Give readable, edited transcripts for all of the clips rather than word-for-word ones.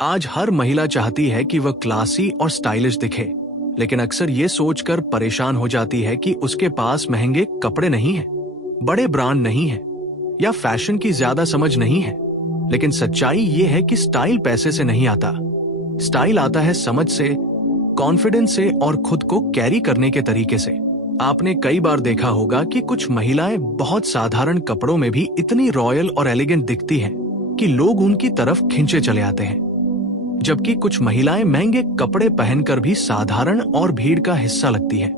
आज हर महिला चाहती है कि वह क्लासी और स्टाइलिश दिखे, लेकिन अक्सर ये सोचकर परेशान हो जाती है कि उसके पास महंगे कपड़े नहीं हैं, बड़े ब्रांड नहीं हैं, या फैशन की ज्यादा समझ नहीं है। लेकिन सच्चाई ये है कि स्टाइल पैसे से नहीं आता। स्टाइल आता है समझ से, कॉन्फिडेंस से और खुद को कैरी करने के तरीके से। आपने कई बार देखा होगा कि कुछ महिलाएं बहुत साधारण कपड़ों में भी इतनी रॉयल और एलिगेंट दिखती हैं कि लोग उनकी तरफ खिंचे चले आते हैं, जबकि कुछ महिलाएं महंगे कपड़े पहनकर भी साधारण और भीड़ का हिस्सा लगती हैं।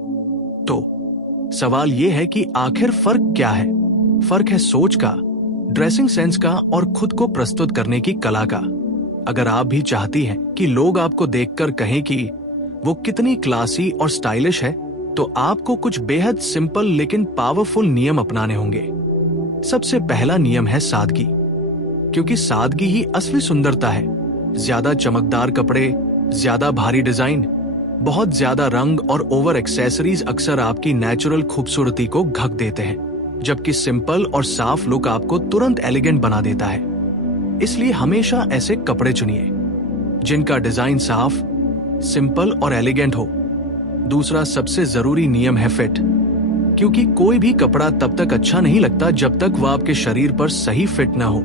तो सवाल यह है कि आखिर फर्क क्या है? फर्क है सोच का, ड्रेसिंग सेंस का और खुद को प्रस्तुत करने की कला का। अगर आप भी चाहती हैं कि लोग आपको देखकर कहें कि वो कितनी क्लासी और स्टाइलिश है, तो आपको कुछ बेहद सिंपल लेकिन पावरफुल नियम अपनाने होंगे। सबसे पहला नियम है सादगी, क्योंकि सादगी ही असली सुंदरता है। ज्यादा चमकदार कपड़े, ज्यादा भारी डिजाइन, बहुत ज्यादा रंग और ओवर एक्सेसरीज अक्सर आपकी नेचुरल खूबसूरती को ढक देते हैं, जबकि सिंपल और साफ लुक आपको तुरंत एलिगेंट बना देता है। इसलिए हमेशा ऐसे कपड़े चुनिए जिनका डिजाइन साफ, सिंपल और एलिगेंट हो। दूसरा सबसे जरूरी नियम है फिट, क्योंकि कोई भी कपड़ा तब तक अच्छा नहीं लगता जब तक वह आपके शरीर पर सही फिट ना हो।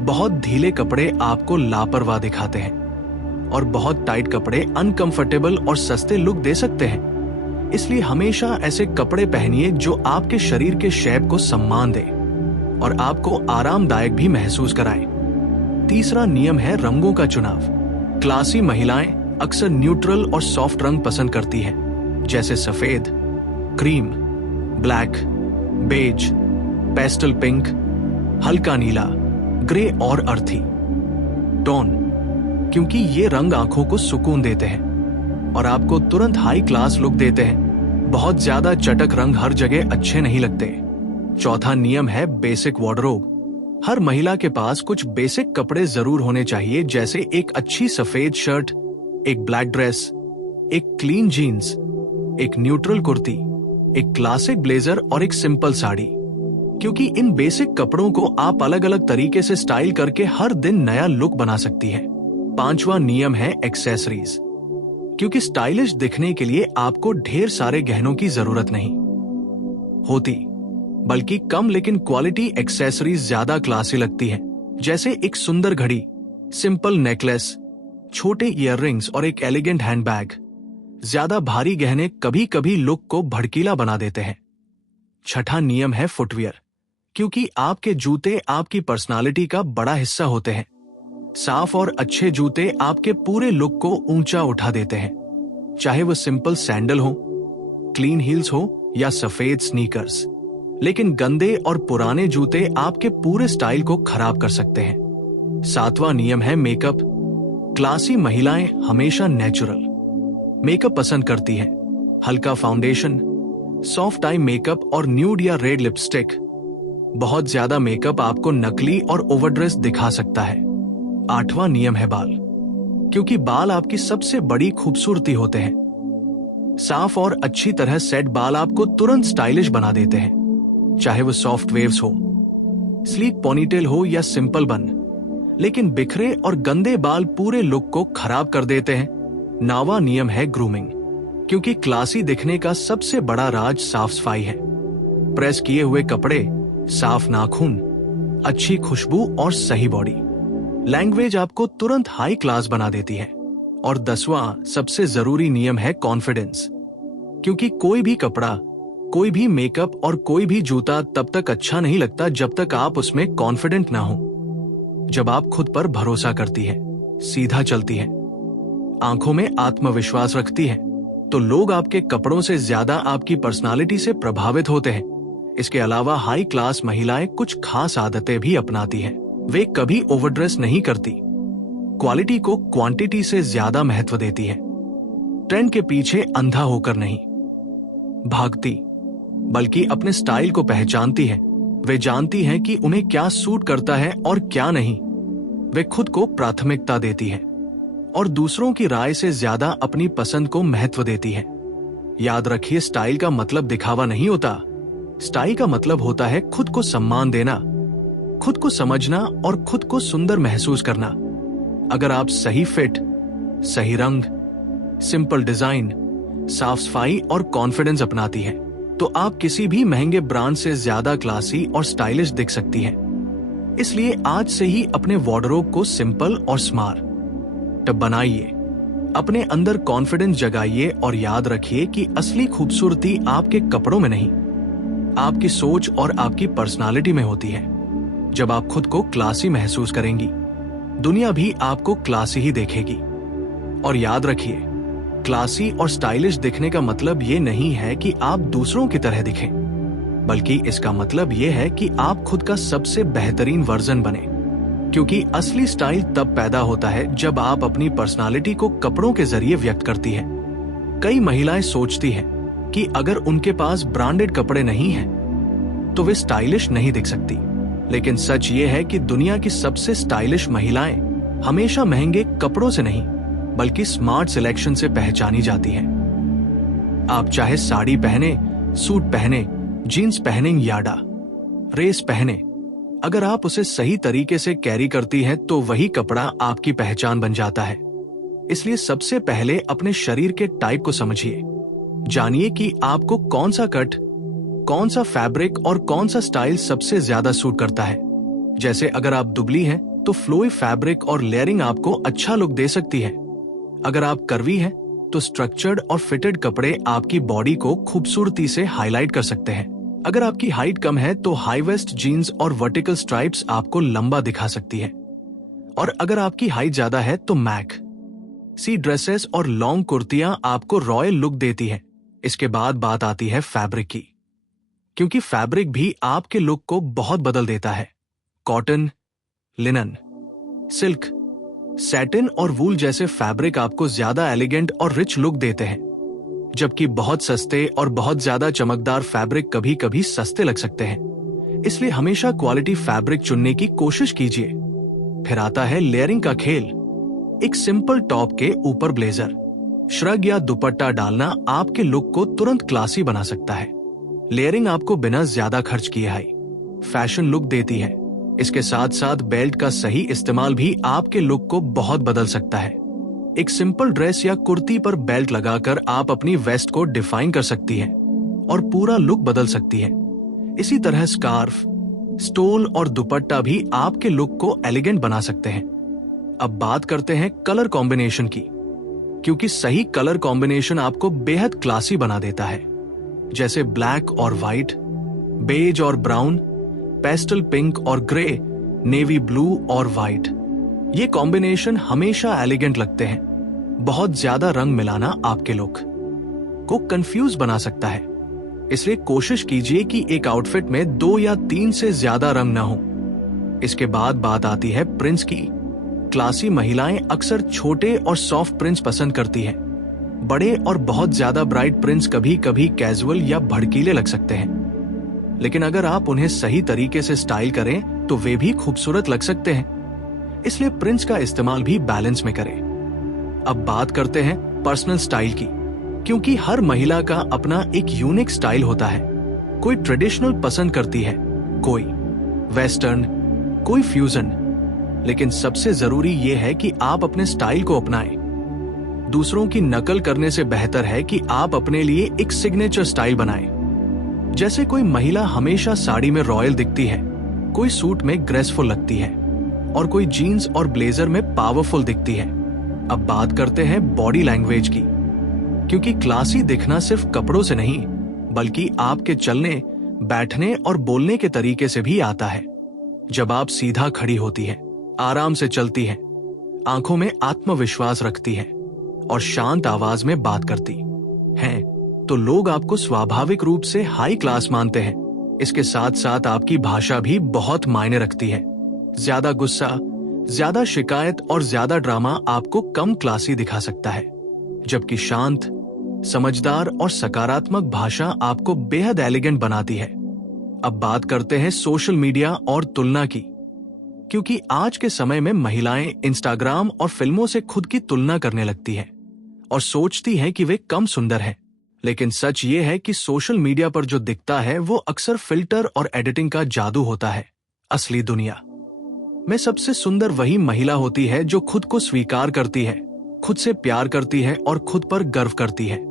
बहुत ढीले कपड़े आपको लापरवाह दिखाते हैं और बहुत टाइट कपड़े अनकंफर्टेबल और सस्ते लुक दे सकते हैं। इसलिए हमेशा ऐसे कपड़े पहनिए जो आपके शरीर के शेप को सम्मान दे और आपको आरामदायक भी महसूस कराए। तीसरा नियम है रंगों का चुनाव। क्लासी महिलाएं अक्सर न्यूट्रल और सॉफ्ट रंग पसंद करती हैं, जैसे सफेद, cream, black, beige, pastel pink, हल्का नीला, ग्रे और अर्थी टोन, क्योंकि ये रंग आंखों को सुकून देते हैं और आपको तुरंत हाई क्लास लुक देते हैं। बहुत ज्यादा चटक रंग हर जगह अच्छे नहीं लगते। चौथा नियम है बेसिक वार्डरोब। हर महिला के पास कुछ बेसिक कपड़े जरूर होने चाहिए, जैसे एक अच्छी सफेद शर्ट, एक ब्लैक ड्रेस, एक क्लीन जीन्स, एक न्यूट्रल कुर्ती, एक क्लासिक ब्लेजर और एक सिंपल साड़ी, क्योंकि इन बेसिक कपड़ों को आप अलग अलग तरीके से स्टाइल करके हर दिन नया लुक बना सकती हैं। पांचवा नियम है एक्सेसरीज, क्योंकि स्टाइलिश दिखने के लिए आपको ढेर सारे गहनों की जरूरत नहीं होती, बल्कि कम लेकिन क्वालिटी एक्सेसरीज ज्यादा क्लासी लगती हैं, जैसे एक सुंदर घड़ी, सिंपल नेकलेस, छोटे ईयररिंग्स और एक एलिगेंट हैंडबैग। ज्यादा भारी गहने कभी कभी लुक को भड़कीला बना देते हैं। छठा नियम है फुटवियर, क्योंकि आपके जूते आपकी पर्सनालिटी का बड़ा हिस्सा होते हैं। साफ और अच्छे जूते आपके पूरे लुक को ऊंचा उठा देते हैं, चाहे वो सिंपल सैंडल हो, क्लीन हील्स हो या सफेद स्नीकर्स। लेकिन गंदे और पुराने जूते आपके पूरे स्टाइल को खराब कर सकते हैं। सातवां नियम है मेकअप। क्लासी महिलाएं हमेशा नेचुरल मेकअप पसंद करती हैं। हल्का फाउंडेशन, सॉफ्ट आई मेकअप और न्यूड या रेड लिपस्टिक। बहुत ज्यादा मेकअप आपको नकली और ओवरड्रेस दिखा सकता है। आठवां नियम है बाल, क्योंकि बाल आपकी सबसे बड़ी खूबसूरती होते हैं। साफ और अच्छी तरह सेट बाल आपको तुरंत स्टाइलिश बना देते हैं, चाहे वो सॉफ्ट वेव्स हो, स्लीक पोनीटेल हो या सिंपल बन। लेकिन बिखरे और गंदे बाल पूरे लुक को खराब कर देते हैं। 9वां नियम है ग्रूमिंग, क्योंकि क्लासी दिखने का सबसे बड़ा राज साफ सफाई है। प्रेस किए हुए कपड़े, साफ नाखून, अच्छी खुशबू और सही बॉडी लैंग्वेज आपको तुरंत हाई क्लास बना देती है। और 10वां सबसे जरूरी नियम है कॉन्फिडेंस, क्योंकि कोई भी कपड़ा, कोई भी मेकअप और कोई भी जूता तब तक अच्छा नहीं लगता जब तक आप उसमें कॉन्फिडेंट ना हो। जब आप खुद पर भरोसा करती है, सीधा चलती है, आंखों में आत्मविश्वास रखती है, तो लोग आपके कपड़ों से ज्यादा आपकी पर्सनालिटी से प्रभावित होते हैं। इसके अलावा हाई क्लास महिलाएं कुछ खास आदतें भी अपनाती हैं। वे कभी ओवरड्रेस नहीं करती, क्वालिटी को क्वांटिटी से ज्यादा महत्व देती है, ट्रेंड के पीछे अंधा होकर नहीं भागती, बल्कि अपने स्टाइल को पहचानती है। वे जानती हैं कि उन्हें क्या सूट करता है और क्या नहीं। वे खुद को प्राथमिकता देती है और दूसरों की राय से ज्यादा अपनी पसंद को महत्व देती है। याद रखिए, स्टाइल का मतलब दिखावा नहीं होता। स्टाइल का मतलब होता है खुद को सम्मान देना, खुद को समझना और खुद को सुंदर महसूस करना। अगर आप सही फिट, सही रंग, सिंपल डिजाइन, साफ सफाई और कॉन्फिडेंस अपनाती है तो आप किसी भी महंगे ब्रांड से ज्यादा क्लासी और स्टाइलिश दिख सकती हैं। इसलिए आज से ही अपने वार्डरोब को सिंपल और स्मार्ट बनाइए, अपने अंदर कॉन्फिडेंस जगाइए और याद रखिए कि असली खूबसूरती आपके कपड़ों में नहीं, आपकी सोच और आपकी पर्सनालिटी में होती है। जब आप खुद को क्लासी महसूस करेंगी, दुनिया भी आपको क्लासी ही देखेगी। और याद रखिए, क्लासी और स्टाइलिश दिखने का मतलब ये नहीं है कि आप दूसरों की तरह दिखें, बल्कि इसका मतलब ये है कि आप खुद का सबसे बेहतरीन वर्जन बने। क्योंकि असली स्टाइल तब पैदा होता है जब आप अपनी पर्सनालिटी को कपड़ों के जरिए व्यक्त करती है। कई महिलाएं सोचती हैं कि अगर उनके पास ब्रांडेड कपड़े नहीं हैं, तो वे स्टाइलिश नहीं दिख सकती। लेकिन सच ये है कि दुनिया की सबसे स्टाइलिश महिलाएं हमेशा महंगे कपड़ों से नहीं, बल्कि स्मार्ट सिलेक्शन से पहचानी जाती हैं। आप चाहे साड़ी पहने, सूट पहने, जीन्स पहने या रेस पहने, अगर आप उसे सही तरीके से कैरी करती हैं तो वही कपड़ा आपकी पहचान बन जाता है। इसलिए सबसे पहले अपने शरीर के टाइप को समझिए। जानिए कि आपको कौन सा कट, कौन सा फैब्रिक और कौन सा स्टाइल सबसे ज्यादा सूट करता है। जैसे अगर आप दुबली हैं तो फ्लोई फैब्रिक और लेयरिंग आपको अच्छा लुक दे सकती है। अगर आप कर्वी हैं तो स्ट्रक्चर्ड और फिटेड कपड़े आपकी बॉडी को खूबसूरती से हाईलाइट कर सकते हैं। अगर आपकी हाइट कम है तो हाई वेस्ट जीन्स और वर्टिकल स्ट्राइप्स आपको लंबा दिखा सकती है। और अगर आपकी हाइट ज्यादा है तो मैक्सी ड्रेसेस और लॉन्ग कुर्तियां आपको रॉयल लुक देती है। इसके बाद बात आती है फैब्रिक की, क्योंकि फैब्रिक भी आपके लुक को बहुत बदल देता है। कॉटन, लिनन, सिल्क, सैटिन और वूल जैसे फैब्रिक आपको ज्यादा एलिगेंट और रिच लुक देते हैं, जबकि बहुत सस्ते और बहुत ज्यादा चमकदार फैब्रिक कभी कभी सस्ते लग सकते हैं। इसलिए हमेशा क्वालिटी फैब्रिक चुनने की कोशिश कीजिए। फिर आता है लेयरिंग का खेल। एक सिंपल टॉप के ऊपर ब्लेजर, श्रग या दुपट्टा डालना आपके लुक को तुरंत क्लासी बना सकता है। लेयरिंग आपको बिना ज्यादा खर्च किए हाई फैशन लुक देती है। इसके साथ साथ बेल्ट का सही इस्तेमाल भी आपके लुक को बहुत बदल सकता है। एक सिंपल ड्रेस या कुर्ती पर बेल्ट लगाकर आप अपनी वेस्ट को डिफाइन कर सकती हैं और पूरा लुक बदल सकती है। इसी तरह स्कार्फ, स्टोल और दुपट्टा भी आपके लुक को एलिगेंट बना सकते हैं। अब बात करते हैं कलर कॉम्बिनेशन की, क्योंकि सही कलर कॉम्बिनेशन आपको बेहद क्लासी बना देता है। जैसे ब्लैक और व्हाइट, बेज और ब्राउन, पेस्टल पिंक और ग्रे, नेवी ब्लू और व्हाइट। ये कॉम्बिनेशन हमेशा एलिगेंट लगते हैं। बहुत ज्यादा रंग मिलाना आपके लुक को कंफ्यूज बना सकता है। इसलिए कोशिश कीजिए कि एक आउटफिट में 2 या 3 से ज्यादा रंग न हो। इसके बाद बात आती है प्रिंट्स की। क्लासी महिलाएं अक्सर छोटे और सॉफ्ट प्रिंट्स पसंद करती हैं। बड़े और बहुत ज्यादा ब्राइट प्रिंट्स कभी कभी कैजुअल या भड़कीले लग सकते हैं, लेकिन अगर आप उन्हें सही तरीके से स्टाइल करें तो वे भी खूबसूरत लग सकते हैं। इसलिए प्रिंट्स का इस्तेमाल भी बैलेंस में करें। अब बात करते हैं पर्सनल स्टाइल की, क्योंकि हर महिला का अपना एक यूनिक स्टाइल होता है। कोई ट्रेडिशनल पसंद करती है, कोई वेस्टर्न, कोई फ्यूजन। लेकिन सबसे जरूरी यह है कि आप अपने स्टाइल को अपनाएं। दूसरों की नकल करने से बेहतर है कि आप अपने लिए एक सिग्नेचर स्टाइल बनाएं। जैसे कोई महिला हमेशा साड़ी में रॉयल दिखती है, कोई सूट में ग्रेसफुल लगती है और कोई जीन्स और ब्लेजर में पावरफुल दिखती है। अब बात करते हैं बॉडी लैंग्वेज की, क्योंकि क्लासी दिखना सिर्फ कपड़ों से नहीं, बल्कि आपके चलने, बैठने और बोलने के तरीके से भी आता है। जब आप सीधा खड़ी होती है, आराम से चलती है, आंखों में आत्मविश्वास रखती है और शांत आवाज में बात करती हैं, तो लोग आपको स्वाभाविक रूप से हाई क्लास मानते हैं। इसके साथ साथ आपकी भाषा भी बहुत मायने रखती है। ज्यादा गुस्सा, ज्यादा शिकायत और ज्यादा ड्रामा आपको कम क्लासी दिखा सकता है, जबकि शांत, समझदार और सकारात्मक भाषा आपको बेहद एलिगेंट बनाती है। अब बात करते हैं सोशल मीडिया और तुलना की, क्योंकि आज के समय में महिलाएं इंस्टाग्राम और फिल्मों से खुद की तुलना करने लगती हैं और सोचती हैं कि वे कम सुंदर हैं। लेकिन सच ये है कि सोशल मीडिया पर जो दिखता है वो अक्सर फिल्टर और एडिटिंग का जादू होता है। असली दुनिया में सबसे सुंदर वही महिला होती है जो खुद को स्वीकार करती है, खुद से प्यार करती है और खुद पर गर्व करती है।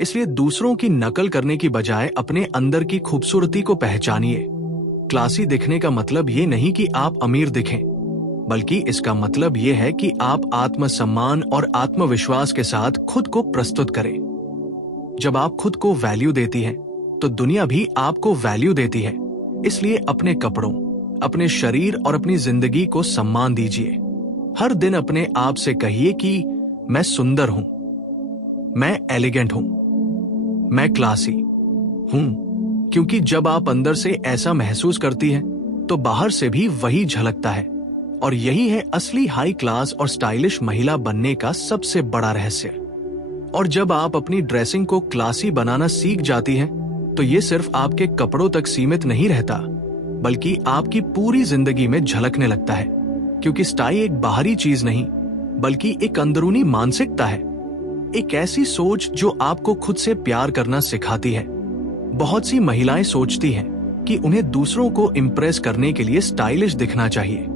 इसलिए दूसरों की नकल करने की बजाय अपने अंदर की खूबसूरती को पहचानिए। क्लासी दिखने का मतलब ये नहीं कि आप अमीर दिखें, बल्कि इसका मतलब ये है कि आप आत्मसम्मान और आत्मविश्वास के साथ खुद को प्रस्तुत करें। जब आप खुद को वैल्यू देती हैं, तो दुनिया भी आपको वैल्यू देती है। इसलिए अपने कपड़ों, अपने शरीर और अपनी जिंदगी को सम्मान दीजिए। हर दिन अपने आप से कहिए कि मैं सुंदर हूं, मैं एलिगेंट हूं, मैं क्लासी हूं। क्योंकि जब आप अंदर से ऐसा महसूस करती हैं, तो बाहर से भी वही झलकता है। और यही है असली हाई क्लास और स्टाइलिश महिला बनने का सबसे बड़ा रहस्य। और जब आप अपनी ड्रेसिंग को क्लासी बनाना सीख जाती हैं, तो ये सिर्फ आपके कपड़ों तक सीमित नहीं रहता, बल्कि आपकी पूरी जिंदगी में झलकने लगता है। क्योंकि स्टाइल एक बाहरी चीज नहीं, बल्कि एक अंदरूनी मानसिकता है। एक ऐसी सोच जो आपको खुद से प्यार करना सिखाती है। बहुत सी महिलाएं सोचती हैं कि उन्हें दूसरों को इम्प्रेस करने के लिए स्टाइलिश दिखना चाहिए,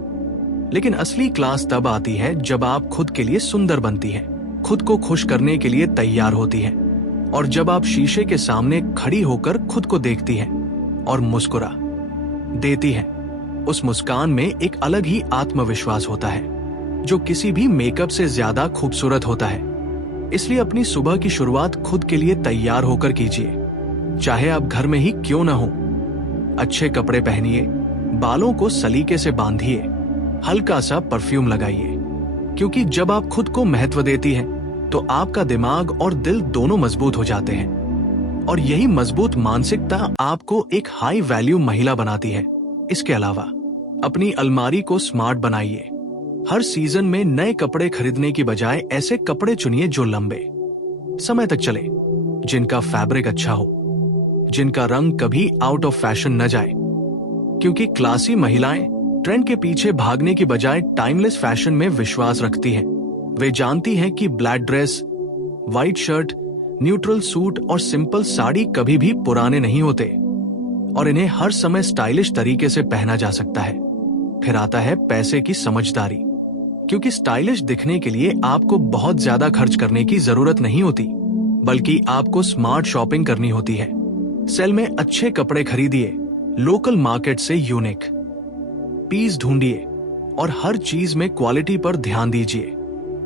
लेकिन असली क्लास तब आती है जब आप खुद के लिए सुंदर बनती हैं, खुद को खुश करने के लिए तैयार होती हैं, और जब आप शीशे के सामने खड़ी होकर खुद को देखती हैं और मुस्कुरा देती हैं। उस मुस्कान में एक अलग ही आत्मविश्वास होता है, जो किसी भी मेकअप से ज्यादा खूबसूरत होता है। इसलिए अपनी सुबह की शुरुआत खुद के लिए तैयार होकर कीजिए, चाहे आप घर में ही क्यों ना हो। अच्छे कपड़े पहनिए, बालों को सलीके से बांधिए, हल्का सा परफ्यूम लगाइए। क्योंकि जब आप खुद को महत्व देती हैं, तो आपका दिमाग और दिल दोनों मजबूत हो जाते हैं। और यही मजबूत मानसिकता आपको एक हाई वैल्यू महिला बनाती है। इसके अलावा अपनी अलमारी को स्मार्ट बनाइए। हर सीजन में नए कपड़े खरीदने की बजाय ऐसे कपड़े चुनिए जो लंबे समय तक चले, जिनका फैब्रिक अच्छा हो, जिनका रंग कभी आउट ऑफ फैशन न जाए। क्योंकि क्लासी महिलाएं ट्रेंड के पीछे भागने की बजाय टाइमलेस फैशन में विश्वास रखती हैं। वे जानती हैं कि black dress, white shirt, neutral suit और सिंपल साड़ी कभी भी पुराने नहीं होते, और इन्हें हर समय स्टाइलिश तरीके से पहना जा सकता है। फिर आता है पैसे की समझदारी। क्योंकि स्टाइलिश दिखने के लिए आपको बहुत ज्यादा खर्च करने की जरूरत नहीं होती, बल्कि आपको स्मार्ट शॉपिंग करनी होती है। सेल में अच्छे कपड़े खरीदिए, लोकल मार्केट से यूनिक पीस ढूंढिए, और हर चीज में क्वालिटी पर ध्यान दीजिए।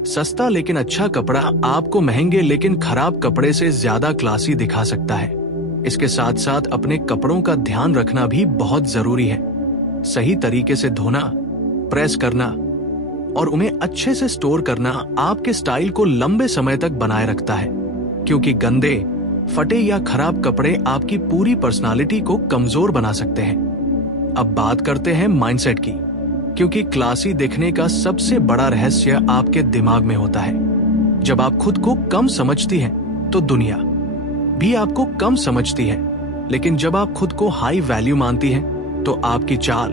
सस्ता लेकिन अच्छा कपड़ा आपको महंगे लेकिन खराब कपड़े से ज्यादा क्लासी दिखा सकता है। इसके साथ साथ अपने कपड़ों का ध्यान रखना भी बहुत जरूरी है। सही तरीके से धोना, प्रेस करना और उन्हें अच्छे से स्टोर करना आपके स्टाइल को लंबे समय तक बनाए रखता है। क्योंकि गंदे, फटे या खराब कपड़े आपकी पूरी पर्सनालिटी को कमजोर बना सकते हैं। अब बात करते हैं माइंडसेट की। क्योंकि क्लासी दिखने का सबसे बड़ा रहस्य आपके दिमाग में होता है। जब आप खुद को कम समझती हैं, तो दुनिया भी आपको कम समझती है। लेकिन जब आप खुद को हाई वैल्यू मानती हैं, तो आपकी चाल,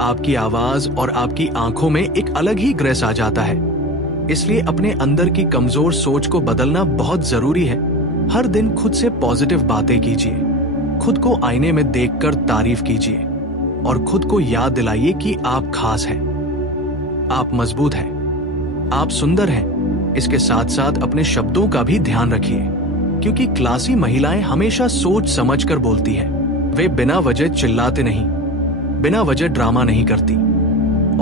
आपकी आवाज और आपकी आंखों में एक अलग ही ग्रेस आ जाता है। इसलिए अपने अंदर की कमजोर सोच को बदलना बहुत जरूरी है। हर दिन खुद से पॉजिटिव बातें कीजिए, खुद को आईने में देखकर तारीफ कीजिए और खुद को याद दिलाइए कि आप खास हैं, आप मजबूत हैं, आप सुंदर हैं। इसके साथ साथ अपने शब्दों का भी ध्यान रखिए, क्योंकि क्लासी महिलाएं हमेशा सोच समझकर बोलती हैं। वे बिना वजह चिल्लाते नहीं, बिना वजह ड्रामा नहीं करती,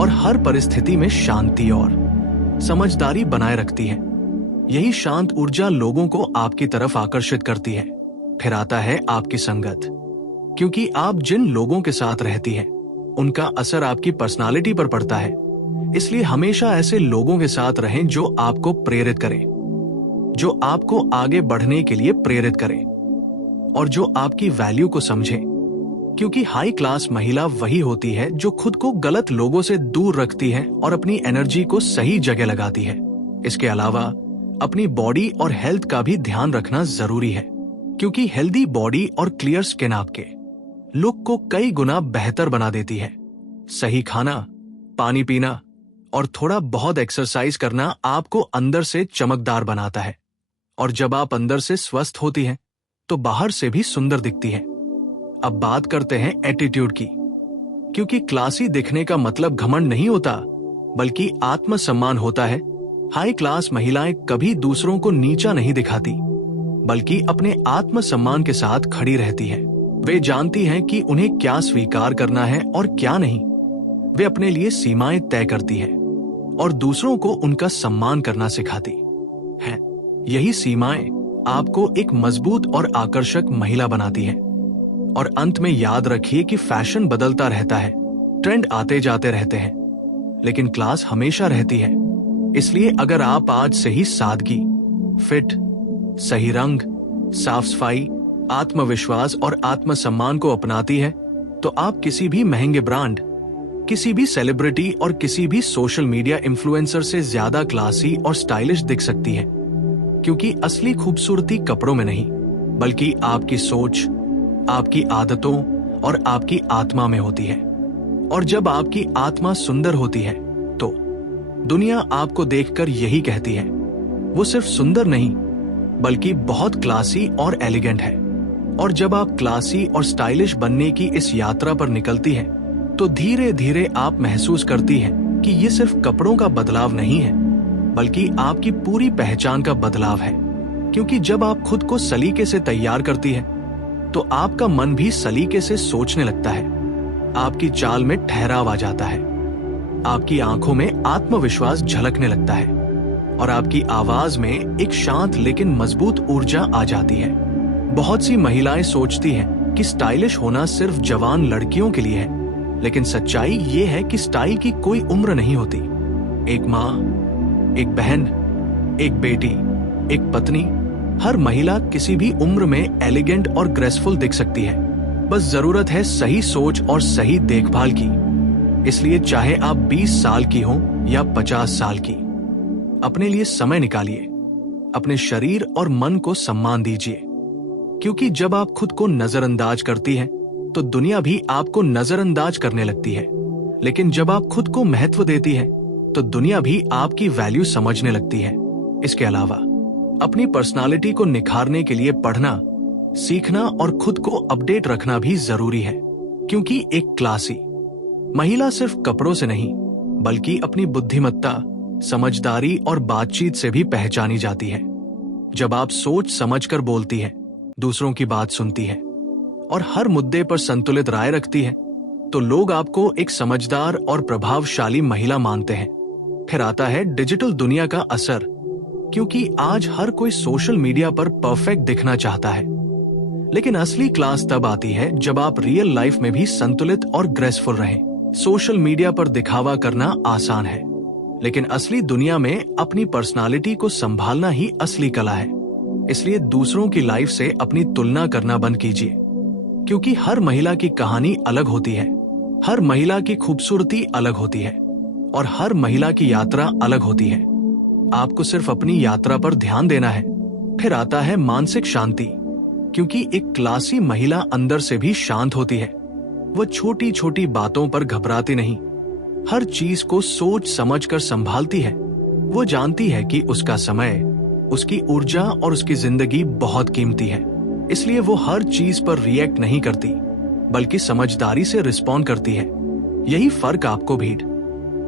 और हर परिस्थिति में शांति और समझदारी बनाए रखती हैं। यही शांत ऊर्जा लोगों को आपकी तरफ आकर्षित करती है। फिर आता है आपकी संगत। क्योंकि आप जिन लोगों के साथ रहती हैं, उनका असर आपकी पर्सनालिटी पर पड़ता है। इसलिए हमेशा ऐसे लोगों के साथ रहें जो आपको प्रेरित करें, जो आपको आगे बढ़ने के लिए प्रेरित करें, और जो आपकी वैल्यू को समझें। क्योंकि हाई क्लास महिला वही होती है जो खुद को गलत लोगों से दूर रखती है और अपनी एनर्जी को सही जगह लगाती है। इसके अलावा अपनी बॉडी और हेल्थ का भी ध्यान रखना जरूरी है। क्योंकि हेल्दी बॉडी और क्लियर स्किन आपके लुक को कई गुना बेहतर बना देती है। सही खाना, पानी पीना और थोड़ा बहुत एक्सरसाइज करना आपको अंदर से चमकदार बनाता है। और जब आप अंदर से स्वस्थ होती हैं, तो बाहर से भी सुंदर दिखती है। अब बात करते हैं एटीट्यूड की। क्योंकि क्लासी दिखने का मतलब घमंड नहीं होता, बल्कि आत्मसम्मान होता है। हाई क्लास महिलाएं कभी दूसरों को नीचा नहीं दिखाती, बल्कि अपने आत्मसम्मान के साथ खड़ी रहती हैं। वे जानती हैं कि उन्हें क्या स्वीकार करना है और क्या नहीं। वे अपने लिए सीमाएं तय करती हैं और दूसरों को उनका सम्मान करना सिखाती हैं। यही सीमाएं आपको एक मजबूत और आकर्षक महिला बनाती हैं। और अंत में याद रखिए कि फैशन बदलता रहता है, ट्रेंड आते जाते रहते हैं, लेकिन क्लास हमेशा रहती है। इसलिए अगर आप आज से ही सादगी, फिट, सही रंग, साफ सफाई, आत्मविश्वास और आत्मसम्मान को अपनाती है, तो आप किसी भी महंगे ब्रांड, किसी भी सेलिब्रिटी और किसी भी सोशल मीडिया इन्फ्लुएंसर से ज्यादा क्लासी और स्टाइलिश दिख सकती है। क्योंकि असली खूबसूरती कपड़ों में नहीं, बल्कि आपकी सोच, आपकी आदतों और आपकी आत्मा में होती है। और जब आपकी आत्मा सुंदर होती है, तो दुनिया आपको देखकर यही कहती है, वो सिर्फ सुंदर नहीं, बल्कि बहुत क्लासी और एलिगेंट है। और जब आप क्लासी और स्टाइलिश बनने की इस यात्रा पर निकलती हैं, तो धीरे धीरे आप महसूस करती हैं कि ये सिर्फ कपड़ों का बदलाव नहीं है, बल्कि आपकी पूरी पहचान का बदलाव है। क्योंकि जब आप खुद को सलीके से तैयार करती हैं, तो आपका मन भी सलीके से सोचने लगता है। आपकी चाल में ठहराव आ जाता है, आपकी आंखों में आत्मविश्वास झलकने लगता है और आपकी आवाज में एक शांत लेकिन मजबूत ऊर्जा आ जाती है। बहुत सी महिलाएं सोचती हैं कि स्टाइलिश होना सिर्फ जवान लड़कियों के लिए है, लेकिन सच्चाई ये है कि स्टाइल की कोई उम्र नहीं होती। एक माँ, एक बहन, एक बेटी, एक पत्नी, हर महिला किसी भी उम्र में एलिगेंट और ग्रेसफुल दिख सकती है। बस जरूरत है सही सोच और सही देखभाल की। इसलिए चाहे आप 20 साल की हो या 50 साल की, अपने लिए समय निकालिए, अपने शरीर और मन को सम्मान दीजिए। क्योंकि जब आप खुद को नजरअंदाज करती हैं, तो दुनिया भी आपको नजरअंदाज करने लगती है। लेकिन जब आप खुद को महत्व देती हैं, तो दुनिया भी आपकी वैल्यू समझने लगती है। इसके अलावा अपनी पर्सनालिटी को निखारने के लिए पढ़ना, सीखना और खुद को अपडेट रखना भी जरूरी है। क्योंकि एक क्लासी महिला सिर्फ कपड़ों से नहीं, बल्कि अपनी बुद्धिमत्ता, समझदारी और बातचीत से भी पहचानी जाती है। जब आप सोच समझकर बोलती हैं, दूसरों की बात सुनती है और हर मुद्दे पर संतुलित राय रखती है, तो लोग आपको एक समझदार और प्रभावशाली महिला मानते हैं। फिर आता है डिजिटल दुनिया का असर। क्योंकि आज हर कोई सोशल मीडिया पर परफेक्ट दिखना चाहता है, लेकिन असली क्लास तब आती है जब आप रियल लाइफ में भी संतुलित और ग्रेसफुल रहें। सोशल मीडिया पर दिखावा करना आसान है, लेकिन असली दुनिया में अपनी पर्सनालिटी को संभालना ही असली कला है। इसलिए दूसरों की लाइफ से अपनी तुलना करना बंद कीजिए। क्योंकि हर महिला की कहानी अलग होती है, हर महिला की खूबसूरती अलग होती है और हर महिला की यात्रा अलग होती है। आपको सिर्फ अपनी यात्रा पर ध्यान देना है। फिर आता है मानसिक शांति। क्योंकि एक क्लासी महिला अंदर से भी शांत होती है। वो छोटी छोटी बातों पर घबराती नहीं, हर चीज को सोच समझकर संभालती है। वो जानती है कि उसका समय, उसकी ऊर्जा और उसकी जिंदगी बहुत कीमती है। इसलिए वो हर चीज पर रिएक्ट नहीं करती, बल्कि समझदारी से रिस्पॉन्ड करती है। यही फर्क आपको भीड़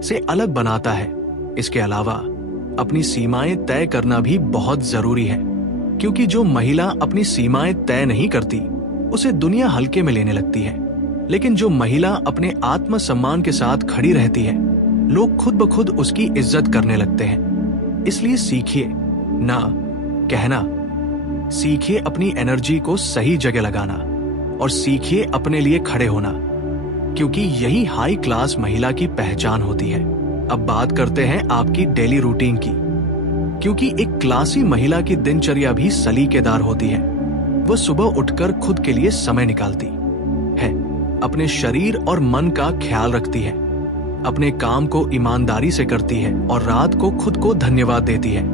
से अलग बनाता है। इसके अलावा अपनी सीमाएं तय करना भी बहुत जरूरी है। क्योंकि जो महिला अपनी सीमाएं तय नहीं करती, उसे दुनिया हल्के में लेने लगती है। लेकिन जो महिला अपने आत्मसम्मान के साथ खड़ी रहती है, लोग खुद ब खुद उसकी इज्जत करने लगते हैं। इसलिए सीखिए ना कहना, सीखिए अपनी एनर्जी को सही जगह लगाना और सीखिए अपने लिए खड़े होना। क्योंकि यही हाई क्लास महिला की पहचान होती है। अब बात करते हैं आपकी डेली रूटीन की। क्योंकि एक क्लासी महिला की दिनचर्या भी सलीकेदार होती है। वो सुबह उठकर खुद के लिए समय निकालती है, अपने शरीर और मन का ख्याल रखती है, अपने काम को ईमानदारी से करती है और रात को खुद को धन्यवाद देती है।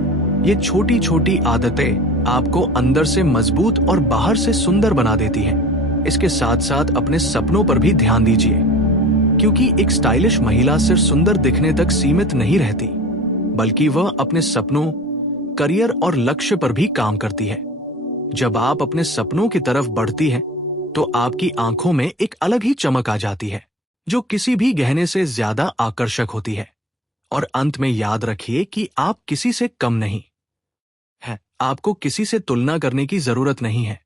ये छोटी छोटी आदतें आपको अंदर से मजबूत और बाहर से सुंदर बना देती हैं। इसके साथ साथ अपने सपनों पर भी ध्यान दीजिए। क्योंकि एक स्टाइलिश महिला सिर्फ सुंदर दिखने तक सीमित नहीं रहती, बल्कि वह अपने सपनों, करियर और लक्ष्य पर भी काम करती है। जब आप अपने सपनों की तरफ बढ़ती हैं, तो आपकी आंखों में एक अलग ही चमक आ जाती है। जो किसी भी गहने से ज्यादा आकर्षक होती है। और अंत में याद रखिए कि आप किसी से कम नहीं है। आपको किसी से तुलना करने की जरूरत नहीं है।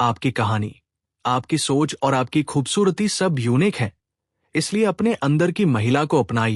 आपकी कहानी, आपकी सोच और आपकी खूबसूरती सब यूनिक है। इसलिए अपने अंदर की महिला को अपनाइए।